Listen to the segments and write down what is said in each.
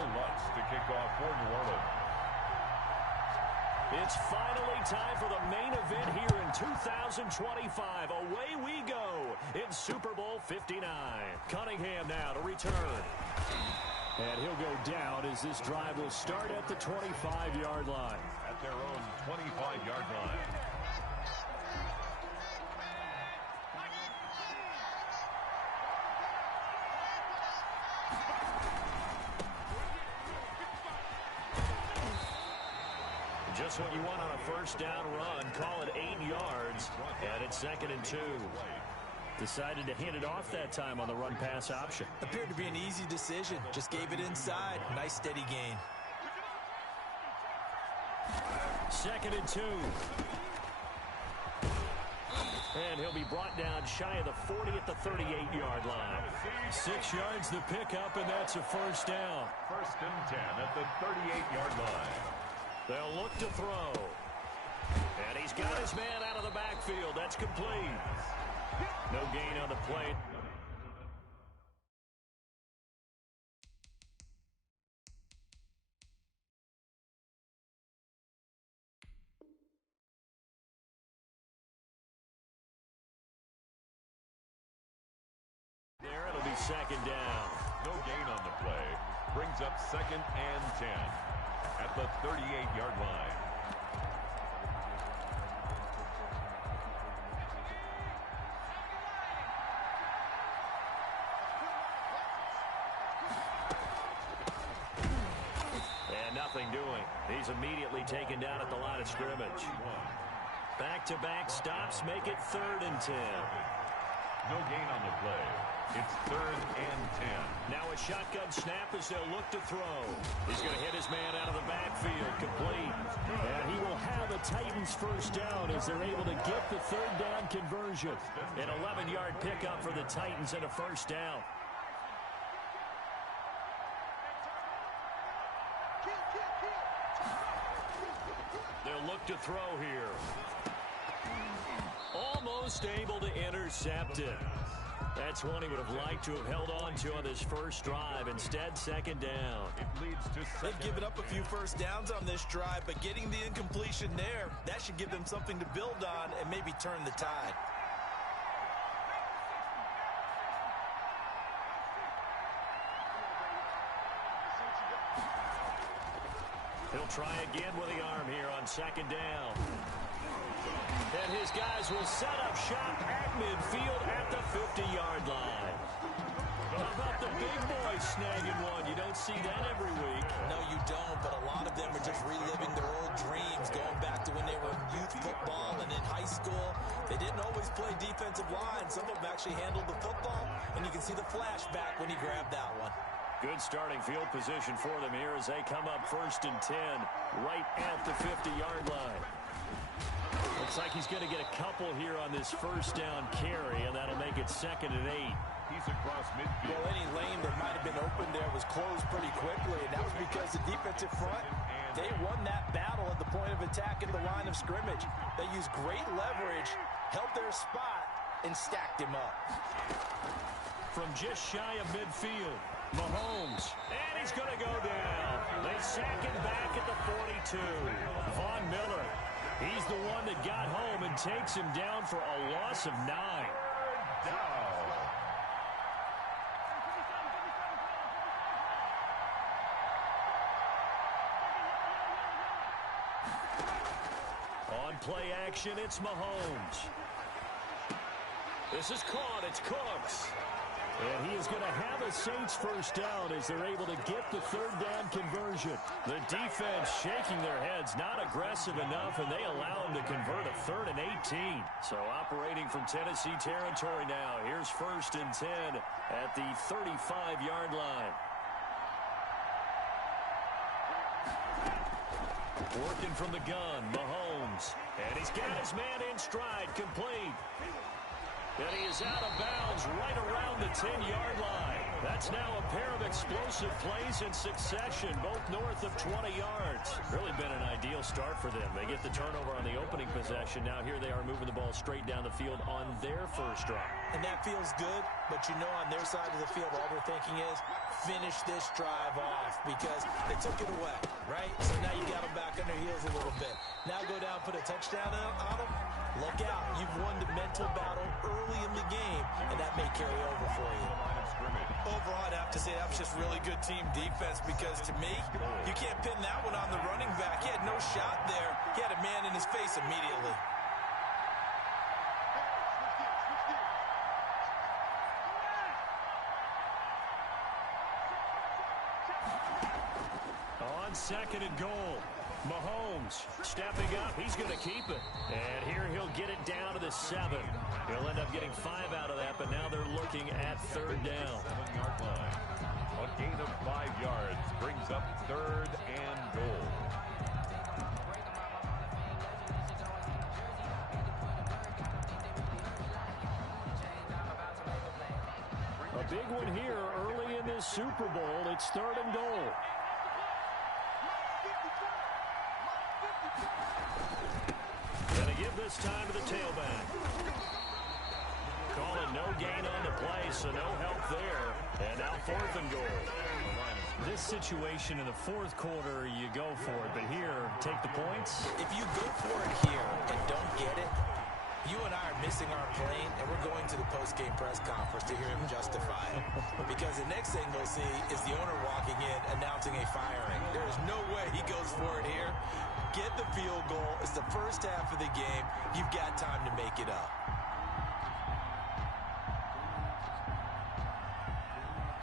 Will Lutz to kick off for New Orleans. It's finally time for the main event here in 2025. Away we go in Super Bowl 59. Cunningham now to return. And he'll go down as this drive will start at the 25-yard line. At their own 25-yard line. Just what you want on a first down run. Call it 8 yards. And it's 2nd and 2. Decided to hand it off that time on the run-pass option. Appeared to be an easy decision. Just gave it inside. Nice steady gain. 2nd and 2. And he'll be brought down shy of the 40 at the 38-yard line. 6 yards the pickup, and that's a first down. 1st and 10 at the 38-yard line. They'll look to throw. And he's got his man out of the backfield. That's complete. No gain on the play. There, it'll be 2nd down. No gain on the play. Brings up 2nd and 10. At the 38-yard line. And nothing doing. He's immediately taken down at the line of scrimmage. Back-to-back stops make it 3rd and 10. No gain on the play. It's 3rd and 10. Now a shotgun snap as they'll look to throw. He's going to hit his man out of the backfield. Complete. And he will have a Titans first down as they're able to get the 3rd down conversion. An 11-yard pickup for the Titans and a first down. They'll look to throw here. Almost able to intercept it. That's one he would have liked to have held on to on this first drive. Instead, 2nd down. It leads to They've given up a few first downs on this drive, but getting the incompletion there, that should give them something to build on and maybe turn the tide. He'll try again with the arm here on 2nd down. And his guys will set up shop at midfield at the 50-yard line. How about the big boys snagging one? You don't see that every week. No, you don't, but a lot of them are just reliving their old dreams, going back to when they were in youth football and in high school. They didn't always play defensive line. Some of them actually handled the football, and you can see the flashback when he grabbed that one. Good starting field position for them here as they come up 1st and 10 right at the 50-yard line. Looks like he's going to get a couple here on this first down carry, and that'll make it 2nd and 8. He's across midfield. Well, any lane that might have been open there was closed pretty quickly, and that was because the defensive front, they won that battle at the point of attack in the line of scrimmage. They used great leverage, held their spot, and stacked him up. From just shy of midfield, Mahomes, and he's going to go down. They sack him back at the 42. Von Miller, he's the one that got home and takes him down for a loss of 9. Down. On play action, it's Mahomes. This is caught. It's Cooks. And he is going to have a Saints first down as they're able to get the 3rd down conversion. The defense shaking their heads, not aggressive enough, and they allow them to convert a 3rd and 18. So operating from Tennessee territory now. Here's 1st and 10 at the 35-yard line. Working from the gun, Mahomes. And he's got his man in stride, complete. And he is out of bounds right around the 10-yard line. That's now a pair of explosive plays in succession, both north of 20 yards. Really been an ideal start for them. They get the turnover on the opening possession. Now here they are moving the ball straight down the field on their first drive. And that feels good, but you know on their side of the field, all they're thinking is, finish this drive off because they took it away, right? So now you got them back on their heels a little bit. Now go down, put a touchdown on them. Look out. You've won the mental battle early in the game, and that may carry over for you. Overall, I'd have to say that was just really good team defense because, to me, you can't pin that one on the running back. He had no shot there. He had a man in his face immediately. On second and goal, Mahomes stepping up. He's going to keep it. And here he'll get it down to the 7. He'll end up getting 5 out of that, but now they're looking at third down. 7-yard line. A gain of 5 yards brings up third and goal. A big one here early in this Super Bowl. It's third and goal. Gonna give this time to the tailback. Calling no gain on the play, so no help there. And now fourth and goal. This situation in the fourth quarter, you go for it. But here, take the points. If you go for it here and don't get it, you and I are missing our plane, and we're going to the post-game press conference to hear him justify it. Because the next thing we'll see is the owner walking in, announcing a firing. There is no way he goes for it here. Get the field goal. It's the first half of the game. You've got time to make it up.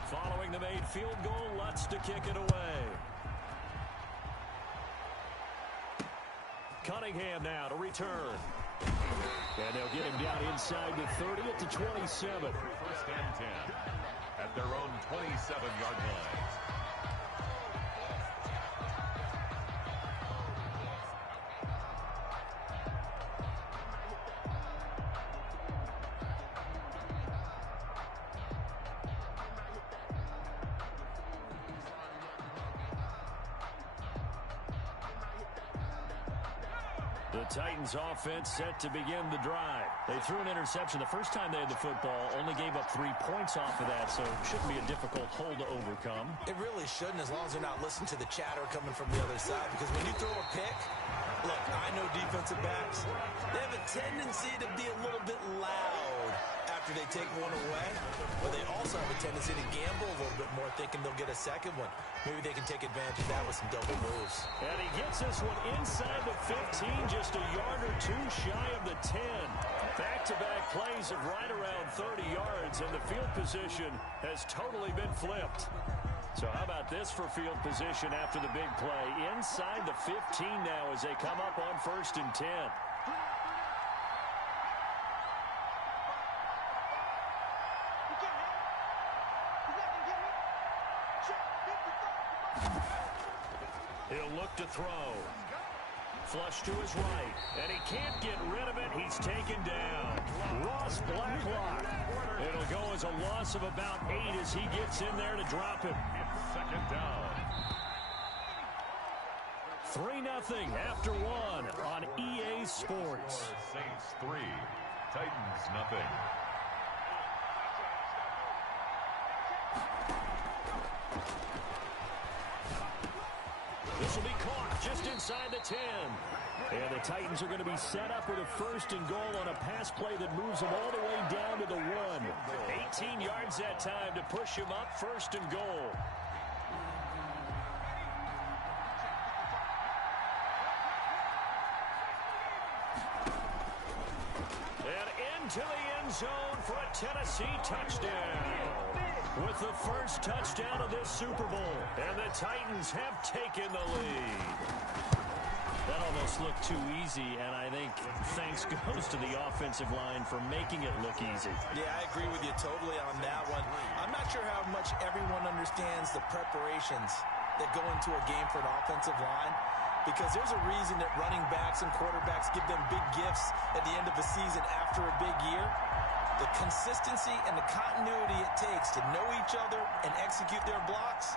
Following the made field goal, Lutz to kick it away. Cunningham now to return. And they'll get him down inside the 30 at the 27. First and 10 at their own 27-yard line. The Titans offense set to begin the drive. They threw an interception the first time they had the football, only gave up 3 points off of that, so it shouldn't be a difficult hole to overcome. It really shouldn't, as long as they're not listening to the chatter coming from the other side, because when you throw a pick, look, I know defensive backs, they have a tendency to be a little bit loud after they take one away, but they also have a tendency to gamble a little bit more, thinking they'll get a second one. Maybe they can take advantage of that with some double moves. And he gets this one inside the 15, just a yard or 2 shy of the 10. Back-to-back plays of right around 30 yards, and the field position has totally been flipped. So how about this for field position after the big play? Inside the 15 now as they come up on first and 10. He'll look to throw. Flush to his right, and he can't get rid of it. He's taken down. Ross Blacklock. It'll go as a loss of about 8 as he gets in there to drop him. It's second down. 3-0 after 1 on EA Sports. Saints 3, Titans nothing. This will be caught just inside the 10. And the Titans are going to be set up with a first and goal on a pass play that moves them all the way down to the 1. 18 yards that time to push him up first and goal. And into the end zone for a Tennessee touchdown. With the first touchdown of this Super Bowl. And the Titans have taken the lead. That almost looked too easy, and I think thanks goes to the offensive line for making it look easy. Yeah, I agree with you totally on that one. I'm not sure how much everyone understands the preparations that go into a game for an offensive line, because there's a reason that running backs and quarterbacks give them big gifts at the end of a season after a big year. The consistency and the continuity it takes to know each other and execute their blocks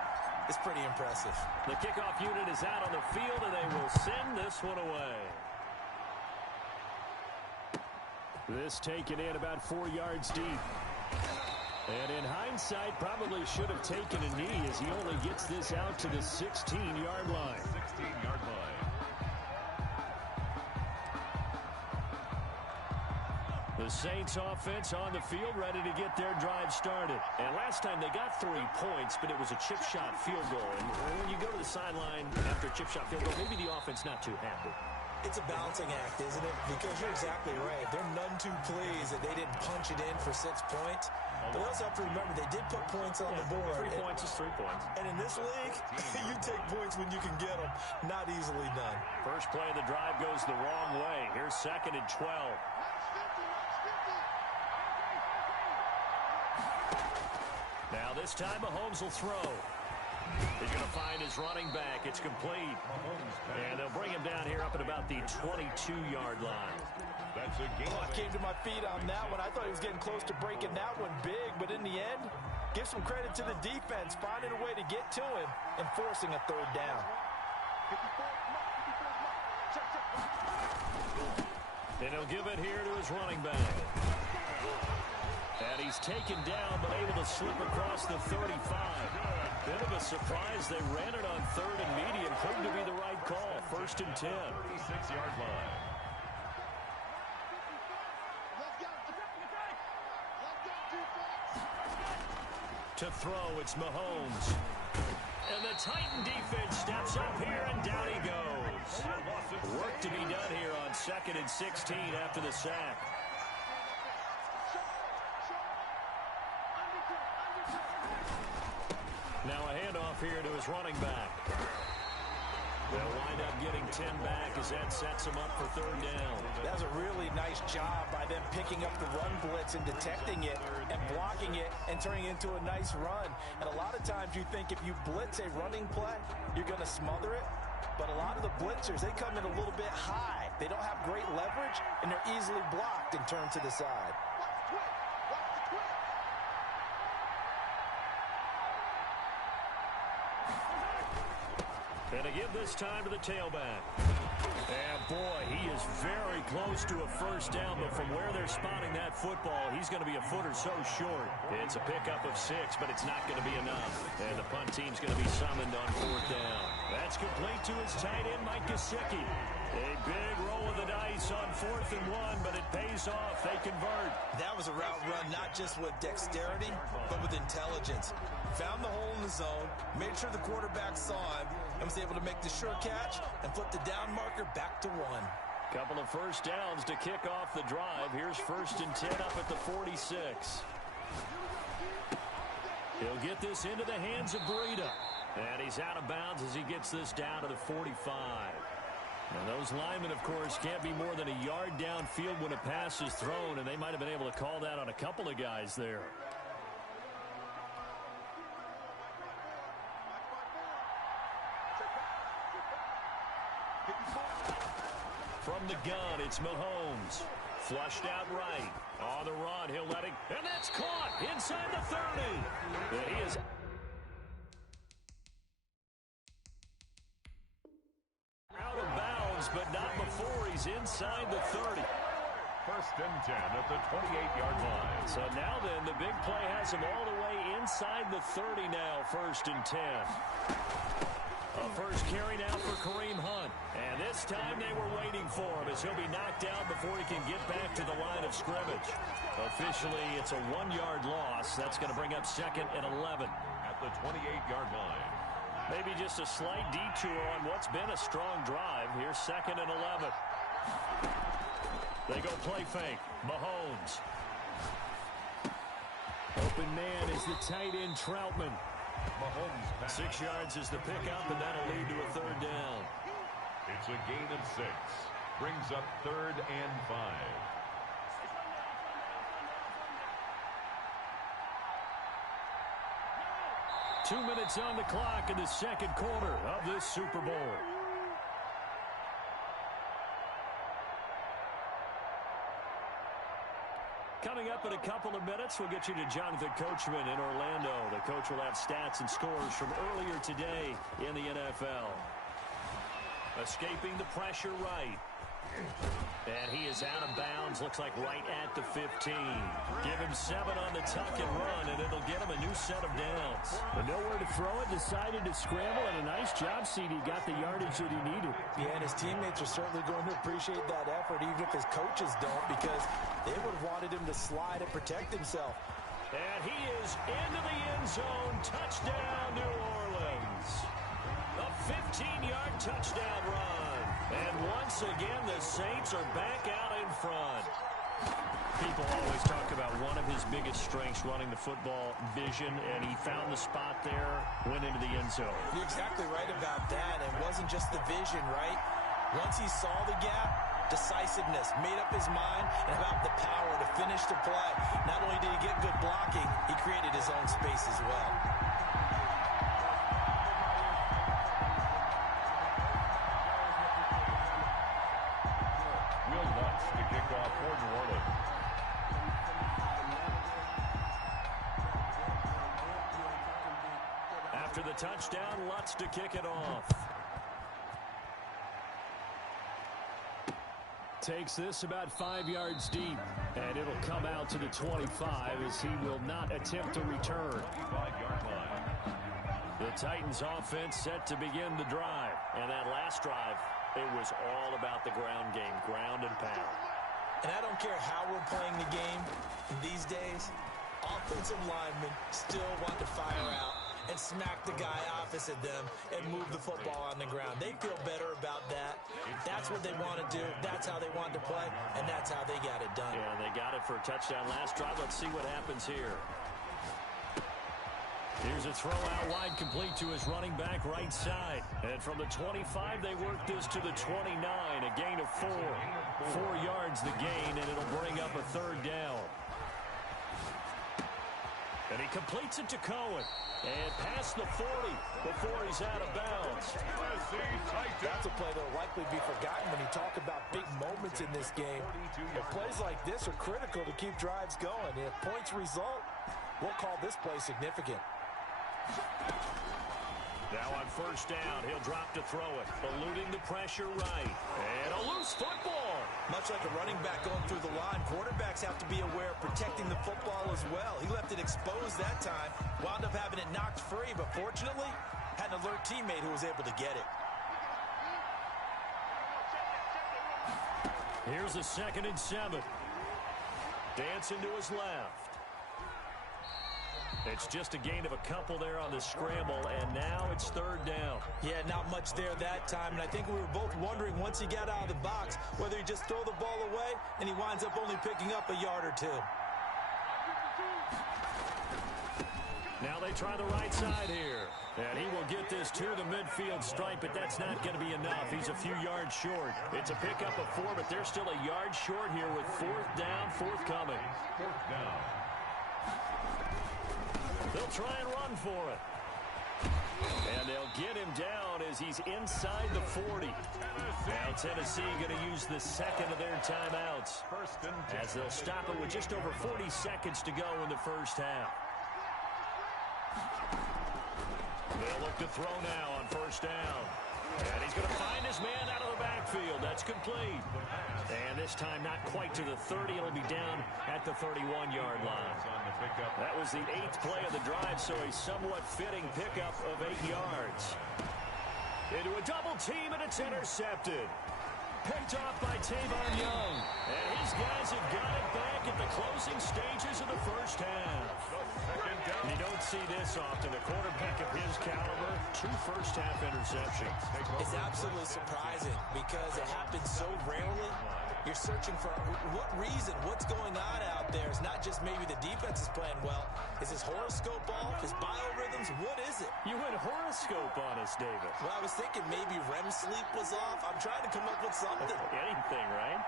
is pretty impressive. The kickoff unit is out on the field, and they will send this one away. This taken in about 4 yards deep. And in hindsight, probably should have taken a knee as he only gets this out to the 16-yard line. 16-yard line. The Saints offense on the field, ready to get their drive started. And last time they got 3 points, but it was a chip shot field goal. And when you go to the sideline after a chip shot field goal, maybe the offense not too happy. It's a balancing act, isn't it? Because you're exactly right. They're none too pleased that they didn't punch it in for 6 points. But they also have to remember they did put points on the board. 3 points is 3 points. And in this league, you take points when you can get them. Not easily done. First play of the drive goes the wrong way. Here's 2nd and 12. Now this time Mahomes will throw. He's going to find his running back. It's complete. And they'll bring him down here up at about the 22-yard line. That's a game. I came to my feet on that one. I thought he was getting close to breaking that one big, but in the end, give some credit to the defense, finding a way to get to him and forcing a 3rd down. And he'll give it here to his running back. And he's taken down, but able to slip across the 35. Bit of a surprise. They ran it on 3rd and medium. Proved to be the right call. 1st and 10. 36-yard line. To throw, it's Mahomes. And the Titan defense steps up here, and down he goes. Work to be done here on 2nd and 16 after the sack. Now a handoff here to his running back. They'll wind up getting 10 back as that sets him up for 3rd down. That was a really nice job by them picking up the run blitz and detecting it and blocking it and turning it into a nice run. And a lot of times you think if you blitz a running play, you're going to smother it. But a lot of the blitzers, they come in a little bit high. They don't have great leverage, and they're easily blocked and turned to the side. And to give this time to the tailback. And boy, he is very close to a 1st down, but from where they're spotting that football, he's going to be a foot or so short. It's a pickup of 6, but it's not going to be enough. And the punt team's going to be summoned on 4th down. That's complete to his tight end, Mike Gesicki. A big roll of the dice on 4th and 1, but it pays off. They convert. That was a route run, not just with dexterity, but with intelligence. Found the hole in the zone, made sure the quarterback saw him, and was able to make the sure catch and flip the down marker back to 1. Couple of 1st downs to kick off the drive. Here's 1st and 10 up at the 46. He'll get this into the hands of Breida. And he's out of bounds as he gets this down to the 45. And those linemen, of course, can't be more than a yard downfield when a pass is thrown, and they might have been able to call that on a couple of guys there. From the gun, it's Mahomes. Flushed out right. On the run, he'll let it. And that's caught inside the 30. And he is out of bounds, but not before he's inside the 30. 1st and 10 at the 28-yard line. So now then, the big play has him all the way inside the 30 now, 1st and 10. A first carry now for Kareem Hunt. And this time they were waiting for him as he'll be knocked down before he can get back to the line of scrimmage. Officially, it's a 1-yard loss. That's going to bring up 2nd and 11. At the 28-yard line. Maybe just a slight detour on what's been a strong drive. Here's 2nd and 11. They go play fake. Mahomes. Open man is the tight end Troutman. Mahomes pass. 6 yards is the pickup, and that'll lead to a 3rd down. It's a gain of 6. Brings up 3rd and 5. 2 minutes on the clock in the 2nd quarter of this Super Bowl. Coming up in a couple of minutes, we'll get you to Jonathan Coachman in Orlando. The coach will have stats and scores from earlier today in the NFL. Escaping the pressure right. And he is out of bounds, looks like right at the 15. Give him 7 on the tuck and run, and it'll get him a new set of downs. But nowhere to throw it, decided to scramble, and a nice job, CD. Got the yardage that he needed. Yeah, and his teammates are certainly going to appreciate that effort, even if his coaches don't, because they would have wanted him to slide and protect himself. And he is into the end zone. Touchdown, New Orleans. A 15-yard touchdown run. And once again, the Saints are back out in front. People always talk about one of his biggest strengths, running the football, vision, and he found the spot there, went into the end zone. You're exactly right about that. It wasn't just the vision, right? Once he saw the gap, decisiveness, made up his mind, and about the power to finish the play. Not only did he get good blocking, he created his own space as well. After the touchdown, Lutz to kick it off. Takes this about 5 yards deep, and it'll come out to the 25 as he will not attempt to return. The Titans offense set to begin the drive, and that last drive, it was all about the ground game, ground and pound. And I don't care how we're playing the game these days, offensive linemen still want to fire out and smack the guy opposite them and move the football on the ground. They feel better about that. That's what they want to do. That's how they want to play, and that's how they got it done. Yeah, they got it for a touchdown last drive. Let's see what happens here. Here's a throw out wide, complete to his running back right side. And from the 25, they work this to the 29, a gain of 4. 4 yards the gain, and it'll bring up a third down. And he completes it to Cohen. And past the 40 before he's out of bounds. That's a play that will likely be forgotten when you talk about big moments in this game. But plays like this are critical to keep drives going. And if points result, we'll call this play significant. Now on first down, he'll drop to throw it. Eluding the pressure right. And a loose football. Much like a running back going through the line, quarterbacks have to be aware of protecting the football as well. He left it exposed that time, wound up having it knocked free, but fortunately, had an alert teammate who was able to get it. Here's a 2nd and 7. Dancing to his left. It's just a gain of a couple there on the scramble, and now it's third down. Yeah, not much there that time, and I think we were both wondering once he got out of the box whether he just throw the ball away, and he winds up only picking up a yard or 2. Now they try the right side here, and he will get this to the midfield stripe, but that's not going to be enough. He's a few yards short. It's a pickup of 4, but they're still a yard short here with 4th down, forthcoming. 4th down. They'll try and run for it. And they'll get him down as he's inside the 40. Now Tennessee going to use the 2nd of their timeouts as they'll stop it with just over 40 seconds to go in the first half. They'll look to throw now on first down. And he's going to find his man out of the backfield. That's complete. And this time not quite to the 30. It'll be down at the 31-yard line. That was the 8th play of the drive, so a somewhat fitting pickup of 8 yards. Into a double team, and it's intercepted. Picked off by Tavon Young. And his guys have got it back at the closing stages of the first half. You don't see this often. A quarterback of his caliber, 2 first-half interceptions. It's absolutely surprising because it happens so rarely. You're searching for what reason, what's going on out there. It's not just maybe the defense is playing well. Is his horoscope off? His biorhythms? What is it? You went horoscope on us, David. Well, I was thinking maybe REM sleep was off. I'm trying to come up with something. Anything, right?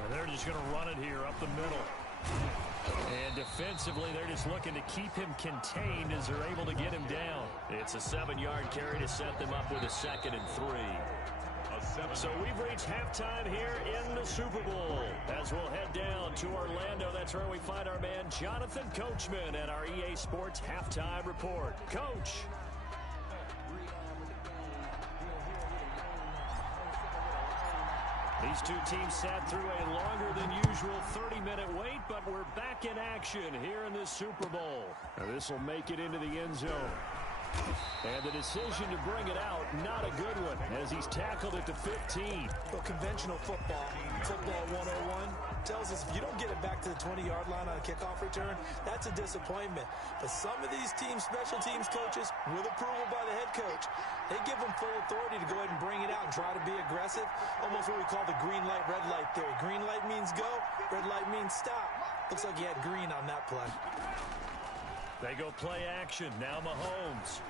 And they're just going to run it here up the middle. And defensively, they're just looking to keep him contained as they're able to get him down. It's a 7-yard carry to set them up with a 2nd and 3. A So we've reached halftime here in the Super Bowl. As we'll head down to Orlando, that's where we find our man Jonathan Coachman at our EA Sports Halftime Report. Coach. These two teams sat through a longer than usual 30-minute wait, but we're back in action here in this Super Bowl. Now this will make it into the end zone. And the decision to bring it out, not a good one, as he's tackled at the 15. Well, conventional football 101, tells us if you don't get it back to the 20-yard line on a kickoff return, that's a disappointment. But some of these teams, special teams coaches, with approval by the head coach, they give them full authority to go ahead and bring it out and try to be aggressive, almost what we call the green light, red light theory. Green light means go, red light means stop. Looks like he had green on that play. They go play action. Now Mahomes.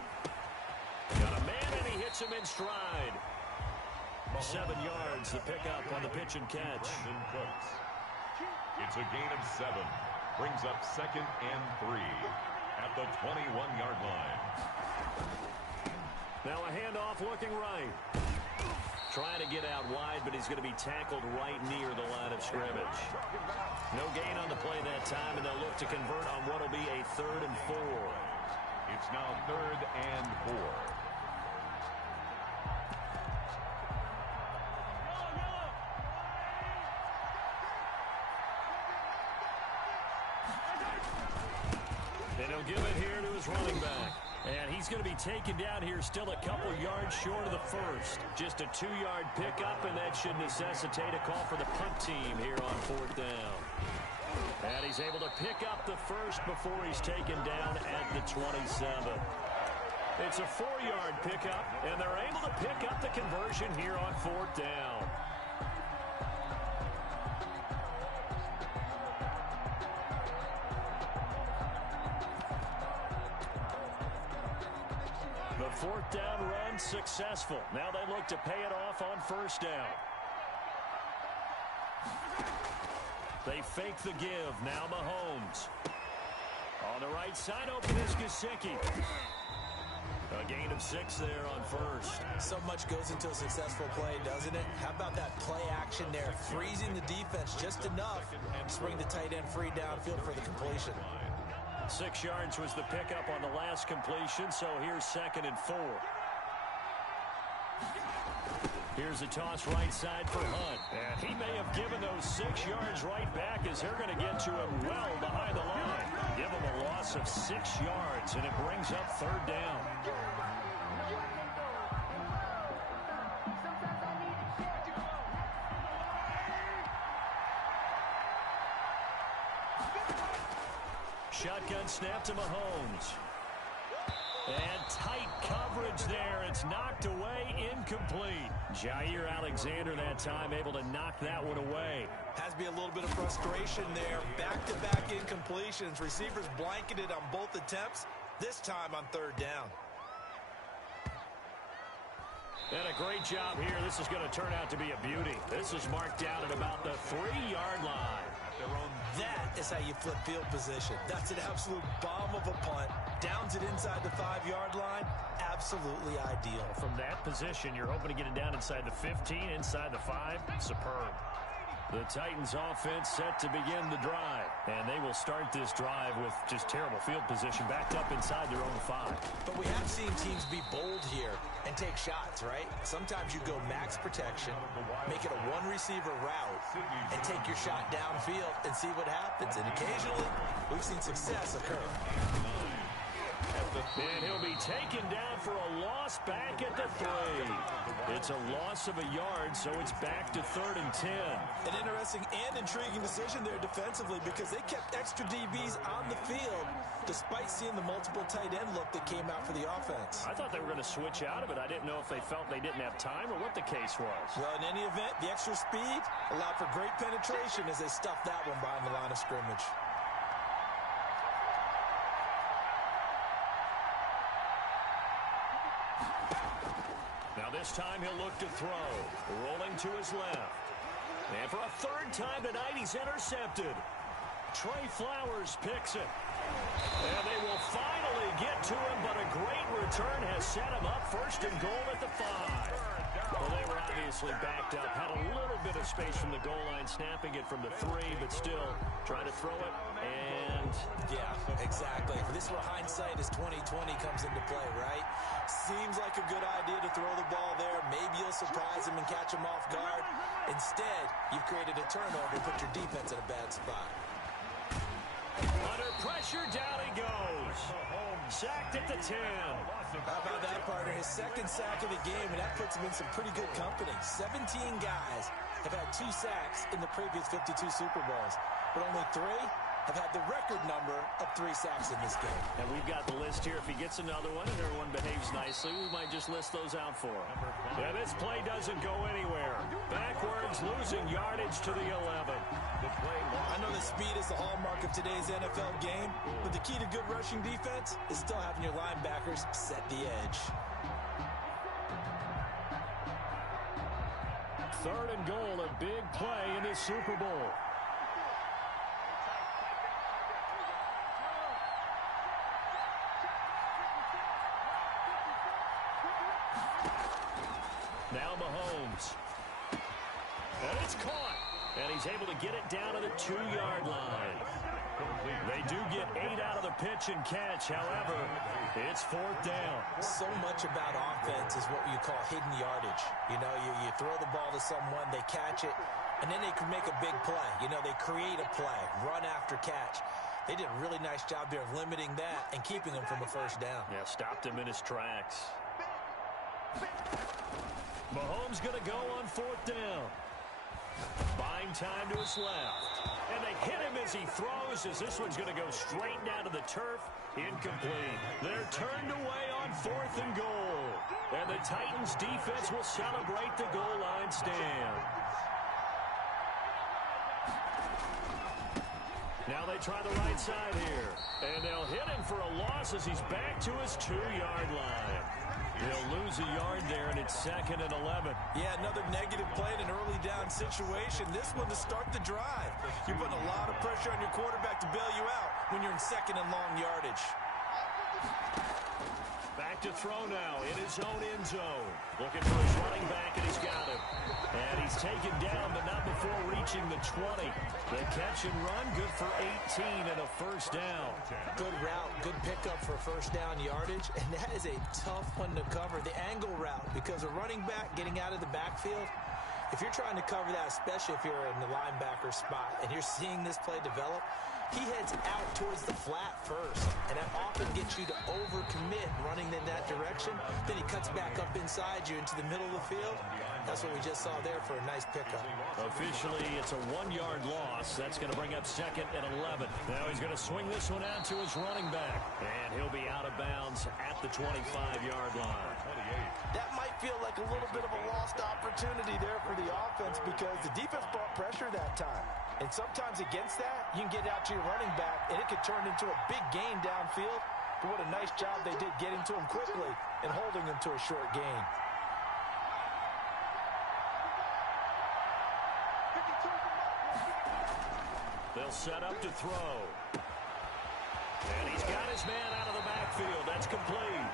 Got a man, and he hits him in stride. 7 yards, the pickup on the pitch and catch. It's a gain of 7. Brings up 2nd and 3 at the 21-yard line. Now a handoff looking right. Trying to get out wide, but he's going to be tackled right near the line of scrimmage. No gain on the play that time, and they'll look to convert on what will be a 3rd and 4. It's now 3rd and 4. And he'll give it here to his running back. And he's going to be taken down here still a couple yards short of the first. Just a 2-yard pickup, and that should necessitate a call for the punt team here on 4th down. And he's able to pick up the first before he's taken down at the 27. It's a 4-yard pickup, and they're able to pick up the conversion here on 4th down. The 4th down run successful. Now they look to pay it off on 1st down. They fake the give. Now Mahomes. On the right side, open is Gesicki. A gain of 6 there on 1st. So much goes into a successful play, doesn't it? How about that play action there? Freezing the defense just enough to bring the tight end free downfield for the completion. 6 yards was the pickup on the last completion, so here's 2nd and 4. Here's a toss right side for Hunt. And he may have given those 6 yards right back as they're going to get to him well behind the line. Give him a loss of 6 yards, and it brings up 3rd down. Shotgun snap to Mahomes. And tight coverage there. It's knocked away, incomplete. Jair Alexander that time able to knock that one away. Has to be a little bit of frustration there. Back-to-back incompletions. Receivers blanketed on both attempts, this time on 3rd down. And a great job here. This is going to turn out to be a beauty. This is marked down at about the 3-yard line. That is how you flip field position. That's an absolute bomb of a punt. Downs it inside the 5-yard line. Absolutely ideal. From that position, you're hoping to get it down inside the 15, inside the 5. Superb. The Titans offense set to begin the drive. And they will start this drive with just terrible field position backed up inside their own 5. But we have seen teams be bold here and take shots, right? Sometimes you go max protection, make it a one-receiver route, and take your shot downfield and see what happens. And occasionally, we've seen success occur. And he'll be taken down for a loss back at the 3. It's a loss of a yard, so it's back to 3rd and 10. An interesting and intriguing decision there defensively because they kept extra DBs on the field despite seeing the multiple tight end look that came out for the offense. I thought they were going to switch out of it. I didn't know if they felt they didn't have time or what the case was. Well, in any event, the extra speed allowed for great penetration as they stuffed that one behind the line of scrimmage. This time he'll look to throw. Rolling to his left. And for a 3rd time tonight, he's intercepted. Trey Flowers picks it. And they will finally get to him, but a great return has set him up first and goal at the 5. Well, they were obviously backed up, had a little bit of space from the goal line, snapping it from the 3, but still trying to throw it, and... Yeah, exactly. This is where hindsight is 20/20 comes into play, right? Seems like a good idea to throw the ball there. Maybe you'll surprise him and catch him off guard. Instead, you've created a turnover and put your defense in a bad spot. Under pressure, down he goes. Sacked at the 10. How about that, partner? His second sack of the game, and that puts him in some pretty good company. 17 guys have had 2 sacks in the previous 52 Super Bowls, but only 3 have had the record number of 3 sacks in this game. And we've got the list here. If he gets another one and everyone behaves nicely, we might just list those out for him. Yeah, this play doesn't go anywhere. Backwards, losing yardage to the 11. I know that speed is the hallmark of today's NFL game, but the key to good rushing defense is still having your linebackers set the edge. 3rd and goal, a big play in this Super Bowl. Now Mahomes. And it's caught. And he's able to get it down to the 2-yard line. They do get 8 out of the pitch and catch. However, it's 4th down. So much about offense is what you call hidden yardage. You know, you throw the ball to someone, they catch it, and then they can make a big play. You know, they create a play, run after catch. They did a really nice job there of limiting that and keeping him from a first down. Yeah, stopped him in his tracks. Mahomes going to go on 4th down. Buying time to his left. And they hit him as he throws, as this one's going to go straight down to the turf. Incomplete. They're turned away on 4th and goal. And the Titans defense will celebrate the goal line stand. Now they try the right side here. And they'll hit him for a loss as he's back to his 2-yard line. He'll lose a yard there, and it's 2nd and 11. Yeah, another negative play in an early down situation. This one to start the drive. You're putting a lot of pressure on your quarterback to bail you out when you're in 2nd and long yardage. Back to throw now in his own end zone. Looking for his running back, and he's got him. And he's taken down, but not before reaching the 20. The catch and run, good for 18 and a first down. Good route, good pickup for first down yardage, and that is a tough one to cover. The angle route, because a running back getting out of the backfield, if you're trying to cover that, especially if you're in the linebacker spot and you're seeing this play develop, he heads out towards the flat first, and that often gets you to overcommit running in that direction. Then he cuts back up inside you into the middle of the field. That's what we just saw there for a nice pickup. Officially, it's a 1-yard loss. That's going to bring up 2nd and 11. Now he's going to swing this one out to his running back, and he'll be out of bounds at the 25-yard line. That might feel like a little bit of a lost opportunity there for the offense because the defense brought pressure that time. And sometimes against that, you can get out to your running back, and it could turn into a big gain downfield. But what a nice job they did getting to him quickly and holding him to a short gain. They'll set up to throw. And he's got his man out of the backfield. That's complete.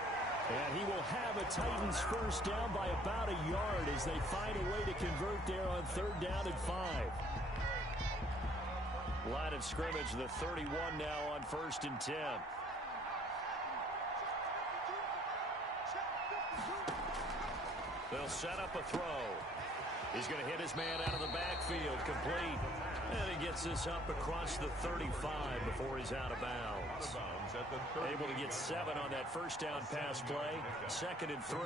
And he will have a Titans first down by about a yard as they find a way to convert there on 3rd down and 5. Line of scrimmage, the 31 now on 1st and 10. They'll set up a throw. He's going to hit his man out of the backfield, complete. And he gets this up across the 35 before he's out of bounds. Able to get 7 on that first down pass play. 2nd and 3.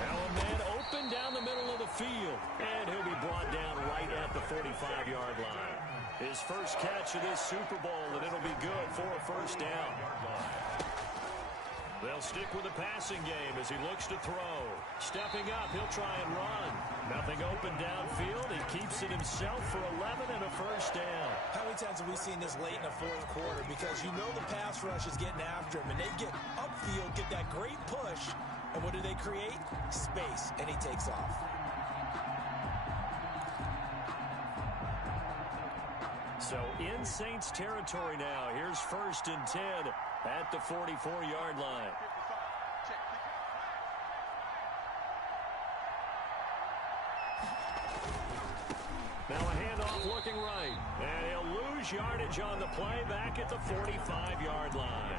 Now a man open down the middle of the field. And he'll be brought down right at the 45-yard line. His first catch of this Super Bowl, and it'll be good for a first down. They'll stick with the passing game as he looks to throw. Stepping up, he'll try and run. Nothing open downfield. He keeps it himself for 11 and a first down. How many times have we seen this late in the 4th quarter? Because you know the pass rush is getting after him, and they get upfield, get that great push. And what do they create? Space, and he takes off. So in Saints territory now. Here's 1st and 10 at the 44-yard line. Now a handoff looking right. And he'll lose yardage on the play back at the 45-yard line.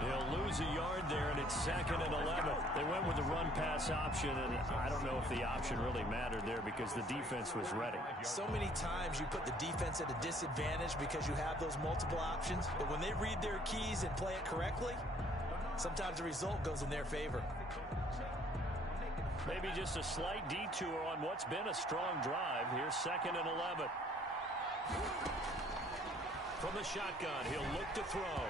He'll lose a yard there, and it's 2nd and 11. They went with the run-pass option, and I don't know if the option really mattered there because the defense was ready. So many times you put the defense at a disadvantage because you have those multiple options. But when they read their keys and play it correctly, sometimes the result goes in their favor. Maybe just a slight detour on what's been a strong drive. Here's 2nd and 11. From the shotgun, he'll look to throw.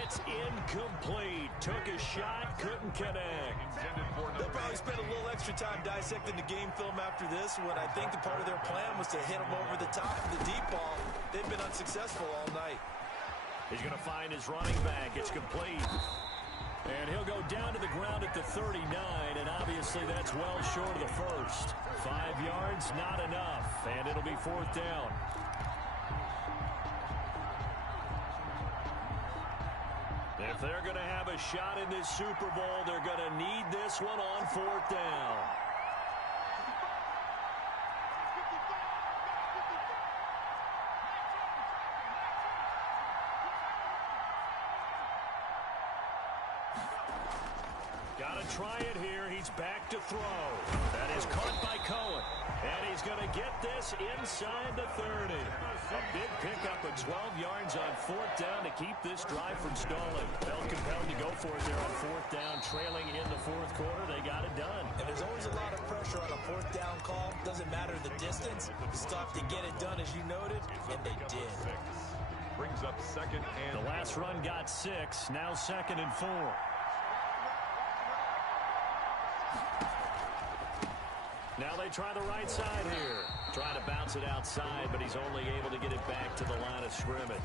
It's incomplete. Took a shot, couldn't connect. They'll probably spend a little extra time dissecting the game film after this when I think the part of their plan was to hit him over the top of the deep ball. They've been unsuccessful all night. He's going to find his running back. It's complete. And he'll go down to the ground at the 39, and obviously that's well short of the first. 5 yards, not enough, and it'll be 4th down. If they're going to have a shot in this Super Bowl, they're going to need this one on 4th down. Got to try it here. He's back to throw. That is caught by Cohen. And he's going to get this inside the 30. A big pickup of 12 yards on 4th down to keep this drive from stalling. Felt compelled to go for it there on 4th down. Trailing in the 4th quarter, they got it done. And there's always a lot of pressure on a 4th down call. Doesn't matter the distance. You still have to get it done, as you noted, and they did. Brings up 2nd and... The last run got 6. Now 2nd and 4. Now they try the right side here. Trying to bounce it outside, but he's only able to get it back to the line of scrimmage.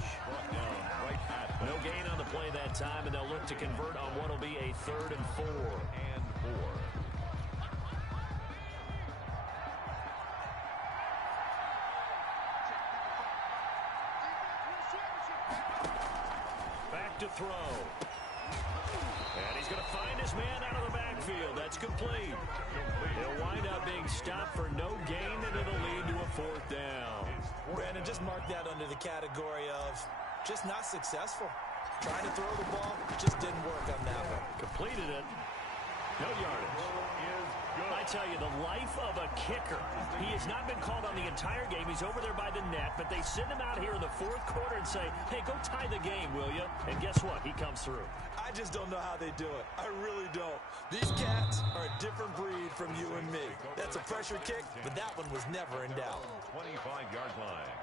No gain on the play that time, and they'll look to convert on what will be a 3rd and 4. Back to throw. And he's going to find his man out of the backfield. That's complete. He'll wind up being stopped for no gain, and it'll lead to a 4th down. Brandon, just mark that under the category of just not successful. Trying to throw the ball, just didn't work on that one. Completed it. No yardage. I tell you, the life of a kicker. He has not been called on the entire game. He's over there by the net, but they send him out here in the 4th quarter and say, hey, go tie the game, will you? And guess what? He comes through. I just don't know how they do it. I really don't. These cats are a different breed from you and me. That's a pressure kick, but that one was never in doubt. 25-yard line.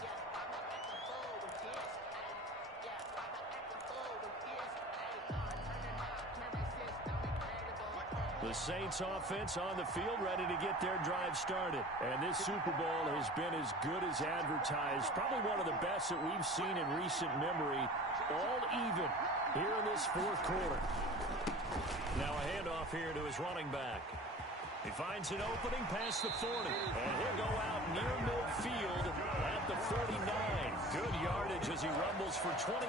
The Saints offense on the field ready to get their drive started. And this Super Bowl has been as good as advertised. Probably one of the best that we've seen in recent memory. All even here in this 4th quarter. Now a handoff here to his running back. He finds an opening past the 40. And he'll go out near midfield at the 49. Good yardage as he rumbles for 24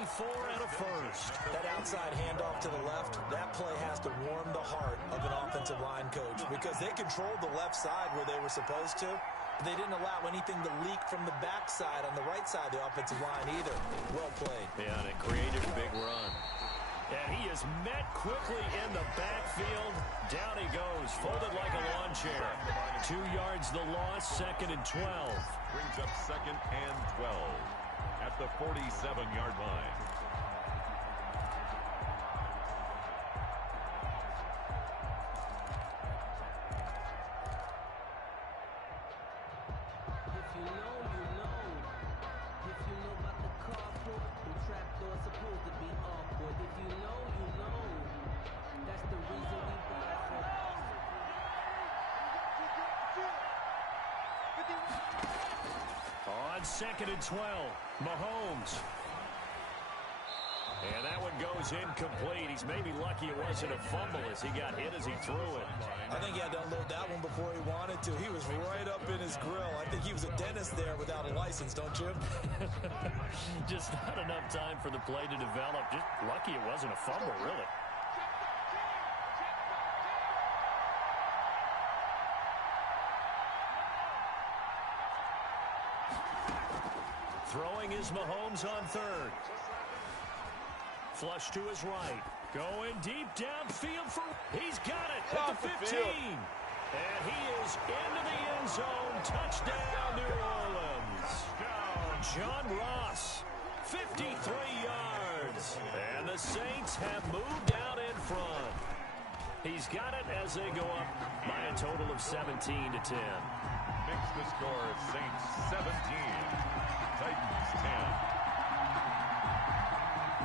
and a first. That outside handoff to the left, that play has to warm the heart of an offensive line coach because they controlled the left side where they were supposed to. But they didn't allow anything to leak from the backside on the right side of the offensive line either. Well played. Yeah, and it created a big run. And he is met quickly in the backfield. Down he goes, folded like a lawn chair. 2 yards the loss, 2nd and 12. Brings up 2nd and 12 at the 47-yard line. On 2nd and 12, Mahomes. And that one goes incomplete. He's maybe lucky it wasn't a fumble as he got hit as he threw it. I think he had to unload that one before he wanted to. He was right up in his grill. I think he was a dentist there without a license, don't you? Just not enough time for the play to develop. Just lucky it wasn't a fumble, really. Throwing is Mahomes on third. Flush to his right. Going deep downfield for... He's got it at the 15. And he is into the end zone. Touchdown, New Orleans. John Ross, 53 yards. And the Saints have moved out in front. He's got it as they go up by a total of 17-10. Makes the score Saints 17. Titans 10.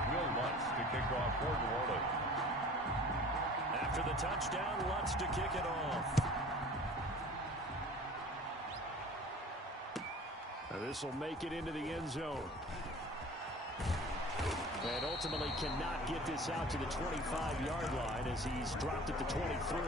Will Lutz to kick off for New Orleans. After the touchdown, Lutz to kick it off. This will make it into the end zone. And ultimately cannot get this out to the 25-yard line as he's dropped at the 23.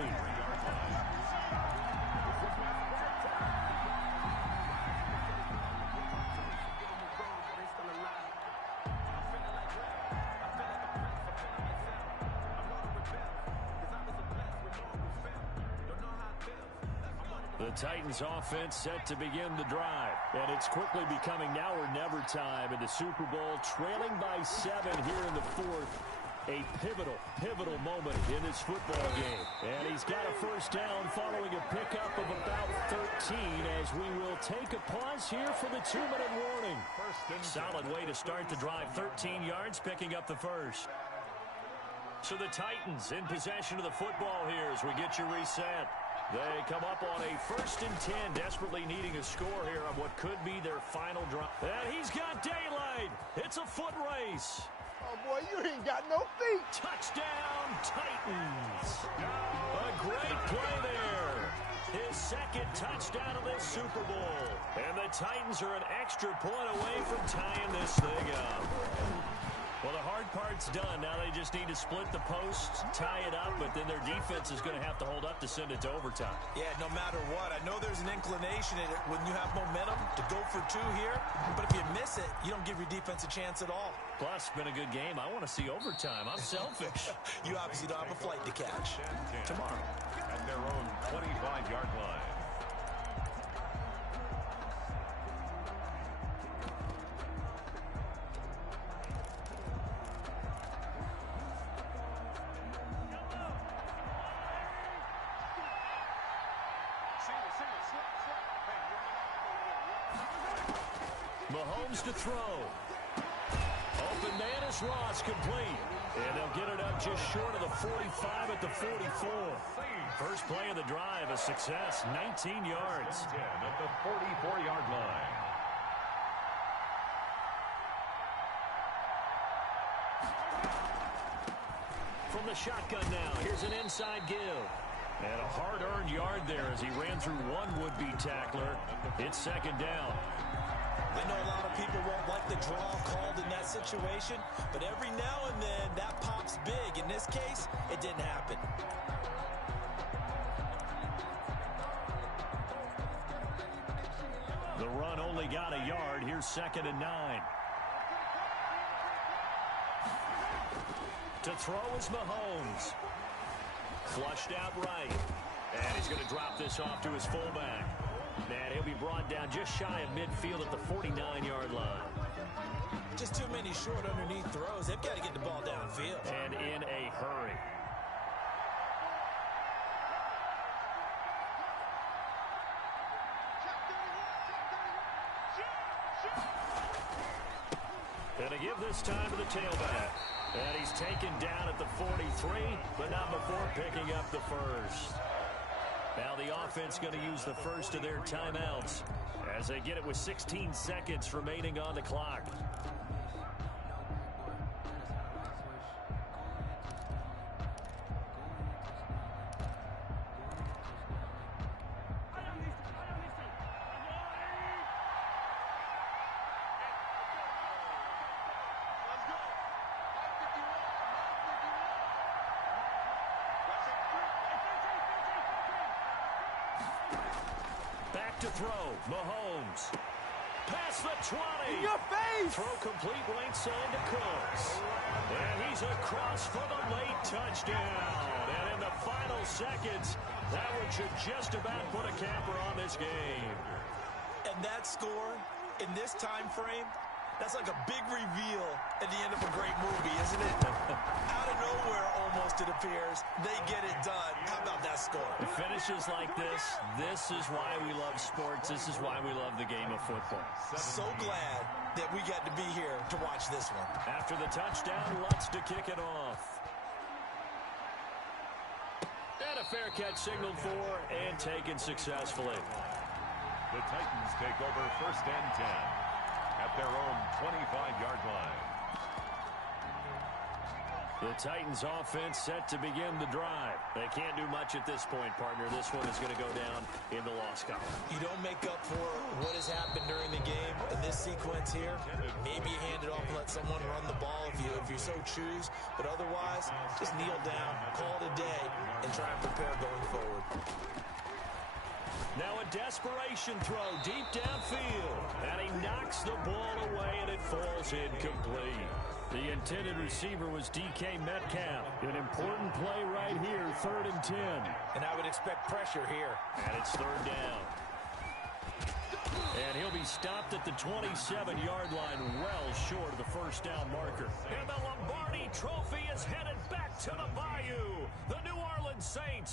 The Titans offense set to begin the drive. And it's quickly becoming now or never time in the Super Bowl, trailing by 7 here in the fourth. A pivotal moment in this football game. And he's got a first down following a pickup of about 13 as we will take a pause here for the 2-minute warning. Solid way to start the drive. 13 yards, picking up the first. So the Titans in possession of the football here as we get you reset. They come up on a 1st and 10, desperately needing a score here on what could be their final drive. And he's got daylight. It's a foot race. Oh, boy, you ain't got no feet. Touchdown, Titans. A great play there. His second touchdown of this Super Bowl. And the Titans are an extra point away from tying this thing up. Well, the hard part's done. Now they just need to split the posts, tie it up, but then their defense is going to have to hold up to send it to overtime. Yeah, no matter what. I know there's an inclination in it when you have momentum to go for 2 here, but if you miss it, you don't give your defense a chance at all. Plus, it's been a good game. I want to see overtime. I'm selfish. You obviously don't have a flight to catch. Tomorrow. At their own 25-yard line. Mahomes to throw. Open man is Ross, complete. And they'll get it up just short of the 45 at the 44. First play of the drive, a success, 19 yards. 10 at the 44-yard line. From the shotgun now, here's an inside give. And a hard-earned yard there as he ran through one would-be tackler. It's second down. I know a lot of people won't like the draw called in that situation, but every now and then that pops big. In this case, it didn't happen. The run only got a yard. Here's 2nd and 9. To throw is Mahomes. Flushed out right. And he's going to drop this off to his fullback. And he'll be brought down just shy of midfield at the 49-yard line. Just too many short underneath throws. They've got to get the ball downfield. And in a hurry. And to give this time to the tailback. And he's taken down at the 43, but not before picking up the first. Now the offense going to use the first of their timeouts as they get it with 16 seconds remaining on the clock. to throw. Mahomes. Past the 20. In your face. Throw complete right side to Cooks. And he's across for the late touchdown. And in the final seconds, that one should just about put a capper on this game. And that score, in this time frame, that's like a big reveal at the end of a great movie, isn't it? Out of nowhere, almost, it appears, they get it done. How about that score? It finishes like this. This is why we love sports. This is why we love the game of football. So glad that we got to be here to watch this one. After the touchdown, Lutz to kick it off. And a fair catch signaled for and taken successfully. The Titans take over 1st and 10 at their own 25-yard line. The Titans offense set to begin the drive. They can't do much at this point, partner. This one is going to go down in the loss column. You don't make up for what has happened during the game in this sequence here. Maybe you hand it off and let someone run the ball if you so choose. But otherwise, just kneel down, call it a day, and try and prepare going forward. Now a desperation throw deep downfield. And he knocks the ball away, and it falls incomplete. The intended receiver was DK Metcalf. An important play right here, 3rd and 10. And I would expect pressure here. And it's 3rd down. And he'll be stopped at the 27-yard line, well short of the 1st down marker. And the Lombardi Trophy is headed back to the Bayou. The New Orleans Saints